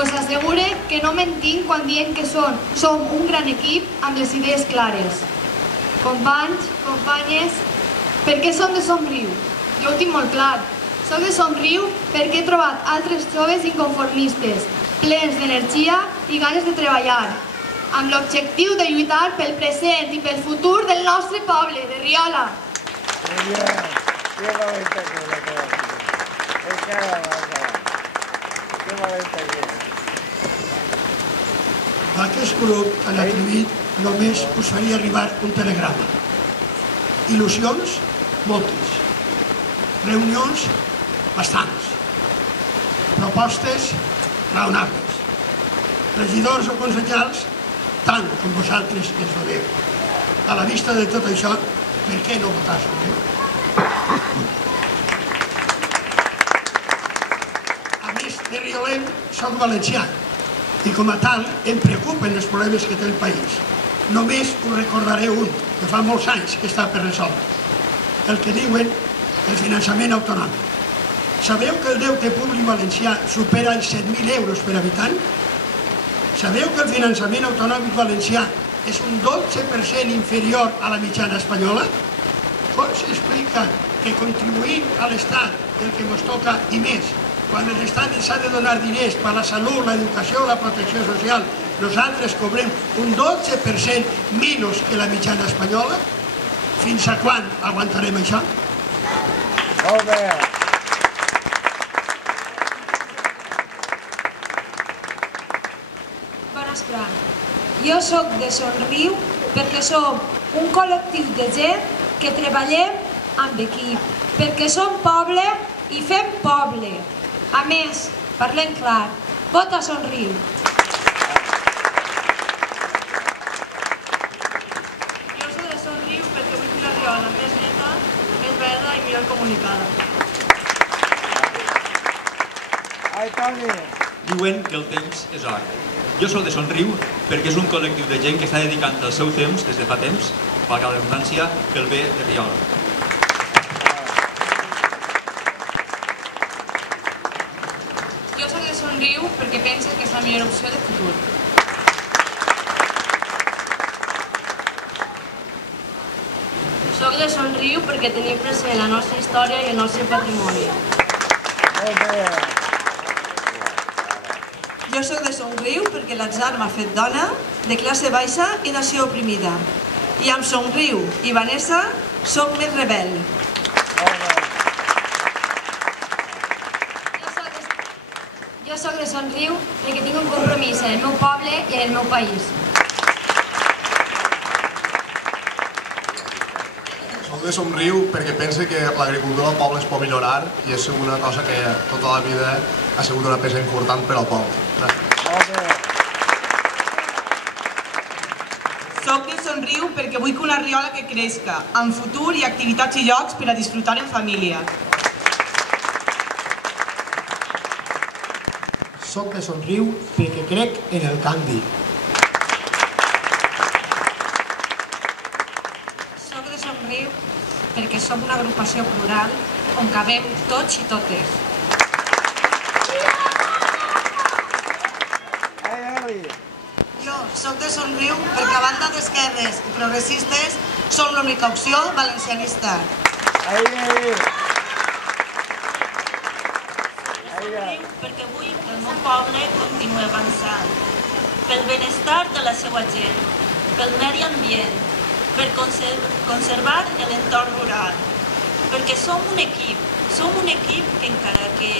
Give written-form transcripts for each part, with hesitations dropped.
Us assegure que no mentim quan diem que som un gran equip amb les idees clares. Companys, companyes, per què som de Somriu? Jo ho tinc molt clar. Soc de Somriu perquè he trobat altres joves inconformistes, plens d'energia i ganes de treballar, amb l'objectiu de lluitar pel present i pel futur del nostre poble, de Riola. Aquest grup tan atrevit només us faria arribar un telegrama. Il·lusions, moltes. Reunions, bastants. Propostes, raonables. Regidors o consellers, tant com vosaltres ens doneu. A la vista de tot això, per què no votar Somriu? A més de riolenc, soc valencià i com a tal em preocupen els problemes que té el país. Només us recordaré un, que fa molts anys que està per resoldre. El que diuen el finançament autonòmic. Sabeu que el deute públic valencià supera els 7.000 euros per habitant? Sabeu que el finançament autonòmic valencià és un 12% inferior a la mitjana espanyola? Com s'explica que contribuint a l'Estat el que ens toca i més, quan l'Estat ens ha de donar diners per la salut, l'educació, la protecció social, nosaltres cobrem un 12% menys que la mitjana espanyola? Fins a quan aguantarem això? Molt bé. Bon vespre. Jo soc de Somriu perquè som un col·lectiu de gent que treballem amb equip, perquè som poble i fem poble. A més, parlem clar, vota Somriu. Jo soc de Somriu perquè vull una Riola més neta, més verda i millor comunicada. Ai, Toni! Diuen que el temps és or. Jo soc de Somriu perquè és un col·lectiu de gent que està dedicant el seu temps, des de fa temps, valga la redundància, pel bé de Riola. Jo soc de Somriu perquè penso que és la millor opció de futur. Soc de Somriu perquè tenim present la nostra història i el nostre patrimoni. Molt bé. Jo soc de Somriu perquè l'atzar m'ha fet dona, de classe baixa i nació oprimida. I amb Somriu i Vanessa soc més rebel. Jo soc de Somriu perquè tinc un compromís en el meu poble i en el meu país. Soc de Somriu perquè pense que l'agricultura del poble es pot millorar i és una cosa que tota la vida ha sigut una peça important per al poble. Soc de Somriu perquè vull que una Riola que crezca, amb futur i activitats i llocs per a disfrutar en família. Soc de Somriu perquè crec en el canvi. Soc de Somriu perquè som una agrupació plural on cabem tots i totes. Jo soc de Somriu perquè a banda d'esquerres i progressistes som l'única opció valencianista. Perquè vull que el meu poble continuï avançant, pel benestar de la seva gent, pel medi ambient, per conservar l'entorn rural, perquè som un equip que encara que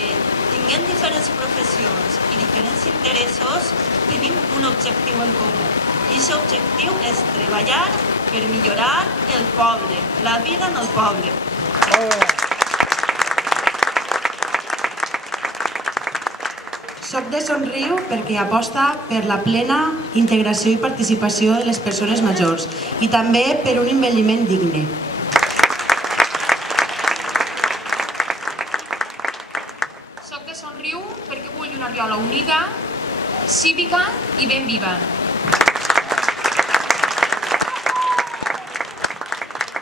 tinguem diferents professions i diferents interessos, tenim un objectiu en comú. I aquest objectiu és treballar per millorar el poble, la vida en el poble. Soc de Somriu perquè aposta per la plena integració i participació de les persones majors i també per un envelliment digne. Soc de Somriu perquè vull una Riola unida, cívica i ben viva.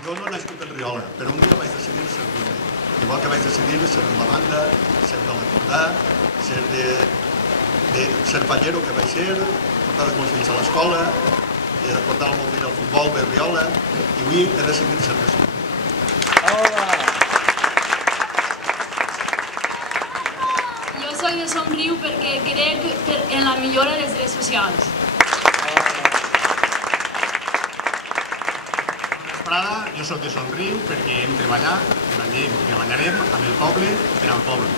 Jo no he nascut en Riola, però un dia vaig decidir ser Riola. Igual que vaig decidir ser de la banda, ser de l'Empordà, ser de ser pallero, que vaig ser, portar els meus fills a l'escola, portar el meu fill al futbol, de Riola, i avui he decidit ser regidor. Jo soy de Somriu perquè crec en la millora dels drets socials. Jo soc de Somriu perquè hem treballat, treballarem amb el poble per al poble.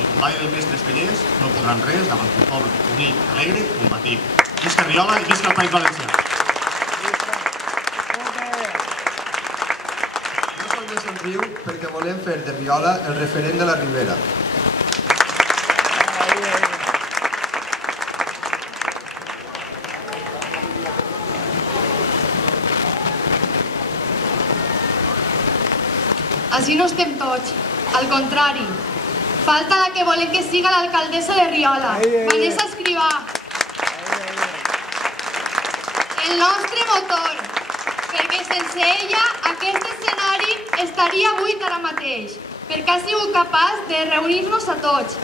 El comball del mestre Espellers no podran res davant d'un poble unit, alegre, combatiu. Visca Riola i visca el País Valencià. Jo soc de Somriu perquè volem fer de Riola el referent de la Ribera. Així no estem tots. Al contrari, falta la que volem que siga l'alcaldessa de Riola, Vanessa Escrivà. El nostre motor, perquè sense ella aquest escenari estaria buit ara mateix, perquè ha sigut capaç de reunir-nos a tots.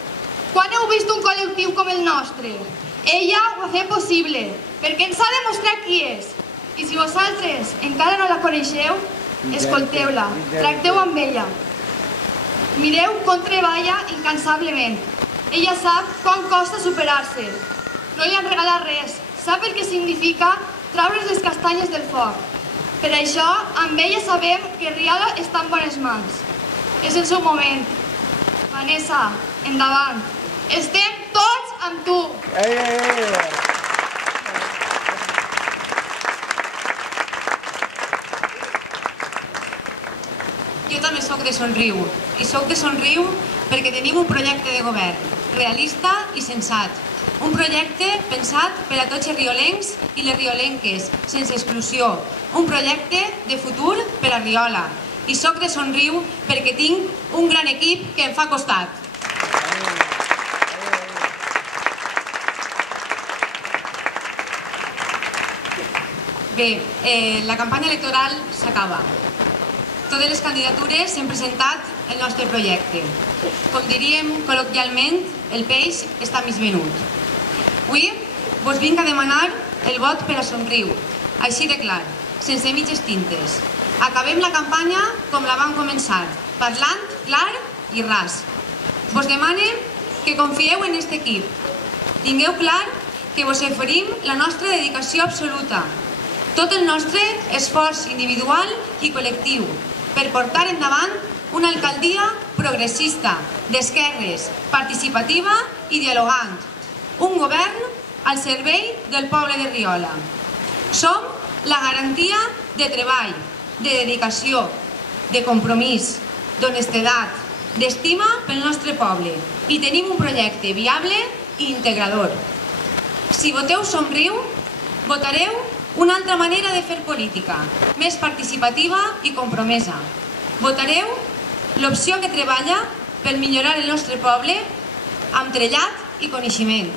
Quan heu vist un col·lectiu com el nostre? Ella ho ha fet possible, perquè ens ha demostrat qui és. I si vosaltres encara no la coneixeu, escolteu-la, tracteu amb ella. Mireu com treballa incansablement. Ella sap quan costa superar-se. No li han regalat res. Sap el que significa traure's les castanyes del foc. Per això, amb ella sabem que Riola està en bones mans. És el seu moment. Vanessa, endavant. Estem tots amb tu. Jo també soc de Somriu, i soc de Somriu perquè tenim un projecte de govern realista i sensat. Un projecte pensat per a tots els riolencs i les riolenques, sense exclusió. Un projecte de futur per a Riola. I soc de Somriu perquè tinc un gran equip que em fa costat. Bé, la campanya electoral s'acaba. Totes les candidatures hem presentat el nostre projecte. Com diríem col·loquialment, el peix està mig venut. Avui vos vinc a demanar el vot per a Somriu, així de clar, sense mitges tintes. Acabem la campanya com la vam començar, parlant clar i ras. Vos demane que confieu en aquest equip. Tingueu clar que vos oferim la nostra dedicació absoluta, tot el nostre esforç individual i col·lectiu, per portar endavant una alcaldia progressista, d'esquerres, participativa i dialogant. Un govern al servei del poble de Riola. Som la garantia de treball, de dedicació, de compromís, d'honestedat, d'estima pel nostre poble i tenim un projecte viable i integrador. Si voteu Somriu, votareu una altra manera de fer política, més participativa i compromesa. Votareu l'opció que treballa per millorar el nostre poble amb trellat i coneixement.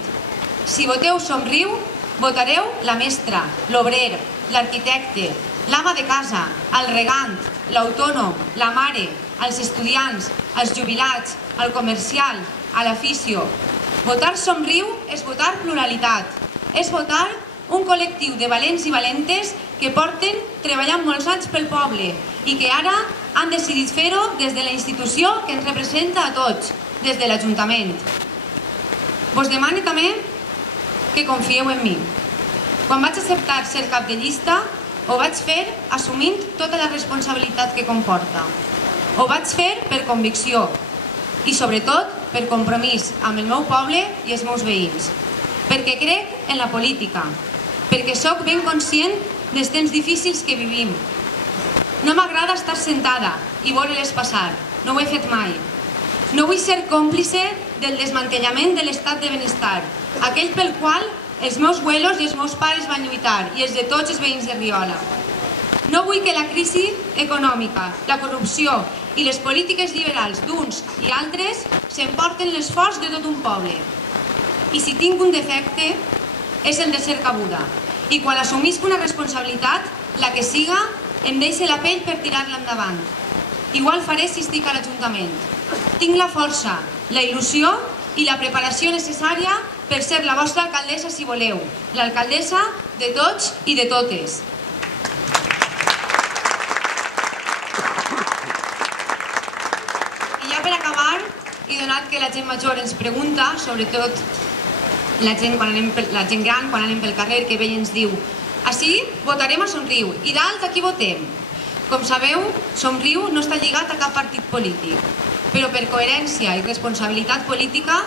Si voteu Somriu, votareu la mestra, l'obrer, l'arquitecte, l'ama de casa, el regant, l'autònom, la mare, els estudiants, els jubilats, el comercial, a l'afició. Votar Somriu és votar pluralitat, és votar un col·lectiu de valents i valentes que porten treballant molts anys pel poble i que ara han decidit fer-ho des de la institució que ens representa a tots, des de l'Ajuntament. Vos demano també que confieu en mi. Quan vaig acceptar ser cap de llista, ho vaig fer assumint tota la responsabilitat que comporta. Ho vaig fer per convicció i, sobretot, per compromís amb el meu poble i els meus veïns. Perquè crec en la política, perquè sóc ben conscient dels temps difícils que vivim. No m'agrada estar sentada i veure-les passar, no ho he fet mai. No vull ser còmplice del desmantellament de l'estat de benestar, aquell pel qual els meus abuelos i els meus pares van lluitar i els de tots els veïns de Riola. No vull que la crisi econòmica, la corrupció i les polítiques liberals d'uns i altres s'emporten l'esforç de tot un poble. I si tinc un defecte, és el de ser cabuda. I quan assumisc una responsabilitat, la que siga, em deixa la pell per tirar-la endavant. Igual faré si estic a l'Ajuntament. Tinc la força, la il·lusió i la preparació necessària per ser la vostra alcaldessa si voleu, l'alcaldessa de tots i de totes. I ja per acabar, i donat que la gent major ens pregunta, sobretot la gent gran quan anem pel carrer, que ve i ens diu: «Així votarem a Somriu, i dalt a qui votem?» Com sabeu, Somriu no està lligat a cap partit polític, però per coherència i responsabilitat política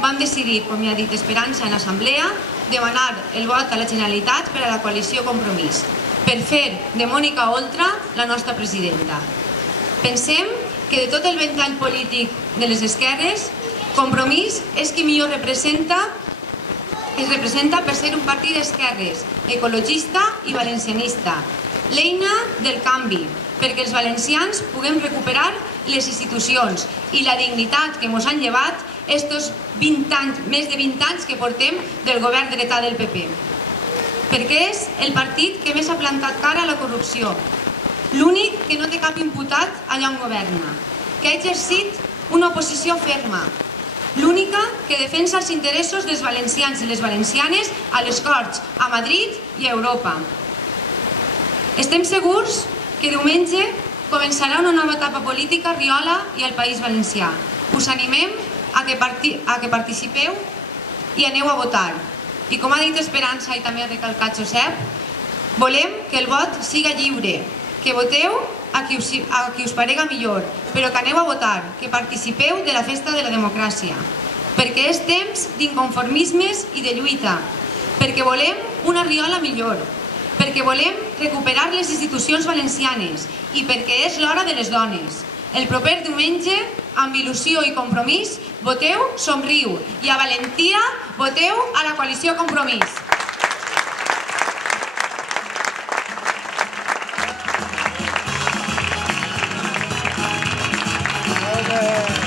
vam decidir, com ja ha dit Esperança en assemblea, demanar el vot a la Generalitat per a la coalició Compromís, per fer de Mònica Oltra la nostra presidenta. Pensem que de tot el ventall polític de les esquerres, Compromís és qui millor es representa per ser un partit d'esquerres, ecologista i valencianista, l'eina del canvi, perquè els valencians puguem recuperar les institucions i la dignitat que ens han llevat estos 20 anys, més de 20 anys que portem del govern dretà del PP. Perquè és el partit que més ha plantat cara a la corrupció, l'únic que no té cap imputat allà on governa, que ha exercit una oposició ferma, l'única que defensa els interessos dels valencians i les valencianes a les Corts, a Madrid i a Europa. Estem segurs que diumenge començarà una nova etapa política a Riola i al País Valencià. Us animem a que participeu i aneu a votar. I com ha dit Esperança i també ha recalcat Josep, volem que el vot siga lliure, que voteu a qui us parega millor, però que aneu a votar, que participeu de la festa de la democràcia, perquè és temps d'inconformismes i de lluita, perquè volem una Riola millor, perquè volem recuperar les institucions valencianes i perquè és l'hora de les dones. El proper diumenge, amb il·lusió i compromís, voteu Somriu i a valentia voteu a la coalició Compromís. Molt bé.